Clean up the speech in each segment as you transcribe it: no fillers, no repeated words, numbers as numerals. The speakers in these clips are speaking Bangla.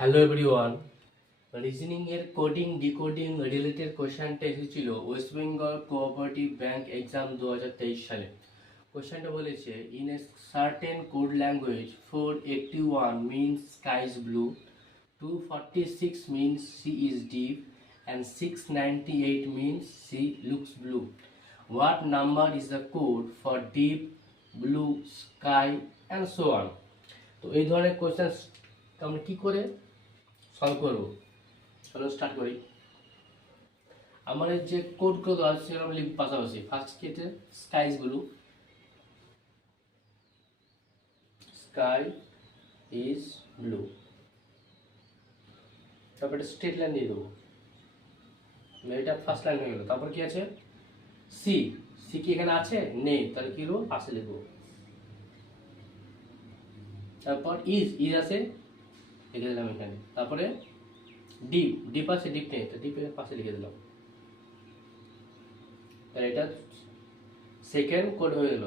হ্যালো এভরিওয়ান, রিজনিং এর কোডিং ডিকোডিং রিলেটেড কোশ্চেনটা এসেছিল West Bengal cooperative bank exam 2023 সালে। কোশ্চেনটা বলেছে in a certain code language 481 means sky is blue, 246 means sea is deep and 698 means sea looks blue. What number is the code for deep blue sky and so on? তো এই ধরনের কোশ্চেন আমরা কি করে সলভ করবো, চলো স্টার্ট করি। আমাদের যে কোডগুলো দেওয়া আছে সেগুলো আমরা লিখব পাশাপাশি। ফার্স্ট কেটে sky is blue, sky is blue, তারপরে স্ট্রেট লাইন দিয়ে দেবো, এটা ফার্স্ট লাইন হয়ে গেল। তারপর কি আছে সি, সি কি এখানে আছে? নেই, তাহলে কি লিখবো? পাশে লিখবো। তারপর ইজ, ইজ আছে লিখে দিলাম এখানে। তারপরে ডিপ, ডিপ আছে, ডিপ নেই, তো ডিপের পাশে লিখে দিলাম। তাহলে এটা সেকেন্ড কোড হয়ে গেল,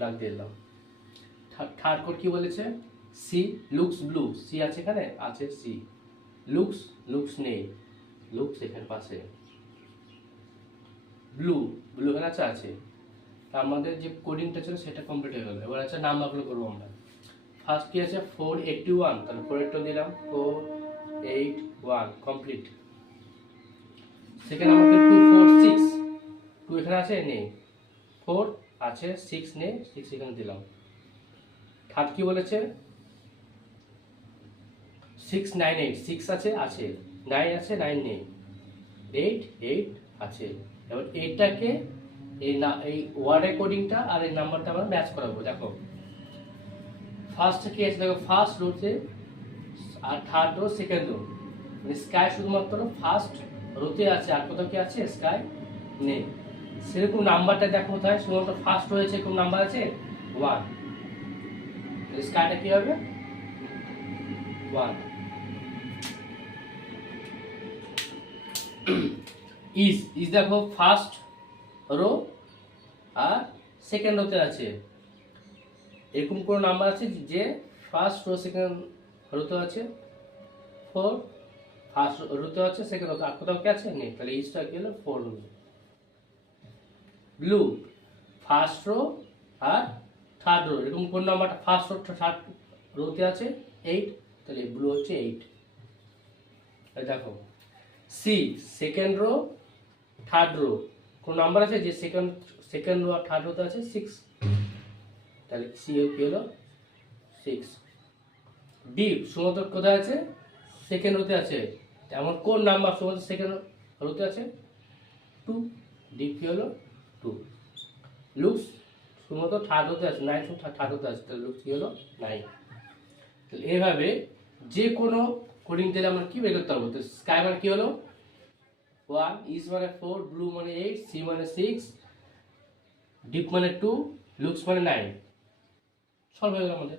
ডাক দিয়ে দিলাম। থার্ড কোড কি বলেছে? সি লুকস ব্লু, সি আছে এখানে, আছে সি। লুকস, লুকস নেই, লুকস এখানে পাশে। ব্লু, ব্লু এখানে আছে, আছে। আমাদের যে কোডিংটা ছিল সেটা কমপ্লিট হয়ে গেল। এবার আছে নাম্বারগুলো করবো আমরা। ফার্স্ট কি আছে 481, তাহলে 481 দিলাম, 481 কমপ্লিট। সেকেন্ড আমাদের 246, 2 এখানে আছে, নেই, 4 আছে, 6 নেই, 6 এখানে দিলাম। থার্ড কি বলেছে 698, 6 আছে, আছে, 9 আছে, 9 নেই, 8 8 আছে। এবার এইটাকে এই ওয়ার্ডের কোডিংটা আর এই নাম্বারটা আমরা ম্যাচ করাবো। দেখো ফার্স্ট কি আছে, দেখো ফার্স্ট রোতে আর থার্ড রো সেকেন্ড রো, মানে স্কাই শুধুমাত্র ফার্স্ট রোতে আছে, আর কোথাও কি আছে? স্কাই নেই। সেরকম নাম্বারটা দেখো কোথায়? শুধুমাত্র ফার্স্ট রয়েছে, এরকম নাম্বার আছে 1, স্কাইটা কি হবে? 1। ইজ, ইজ দেখো ফার্স্ট রো আর সেকেন্ড রোতে আছে। এরকম কোন নাম্বার আছে যে ফার্স্ট রো সেকেন্ড রোতে আছে? 4 ফার্স্ট রোতে আছে, সেকেন্ড রোতে, আর কোথাও কি আছে? নেই, তাহলে ইজটা কি হলো? 4 হলো। ব্লু ফার্স্ট রো আর থার্ড রো, এরকম কোন নাম্বারটা ফার্স্ট রো থার্ড রোতে আছে? 8, তাহলে ব্লু হচ্ছে 8। দেখো sea second row third row, কোন নাম্বার আছে যে সেকেন্ড রো আর থার্ড রোতে আছে? 6, তাহলে সি কি হলো? 6। ডিপ শুধুমাত্র কোথায় আছে? সেকেন্ড রোতে আছে, এমন কোন নাম্বার শুধুমাত্র সেকেন্ড রোতে আছে? 2, ডিপ কি হলো? 2। লুকস শুধুমাত্র থার্ড রোতে আছে, 9 থার্ড রোতে আছে, তাহলে লুকস কি হলো? 9। তাহলে এইভাবে যে কোনো কোডিং দিলে আমরা কি বের করতে পারবো? তো স্কাই মানে কি হলো? 1, ইজ মানে 4, ব্লু মানে 8, সি মানে 6, ডিপ মানে 2, লুকস মানে 9। সলভ হয়ে গেল আমাদের।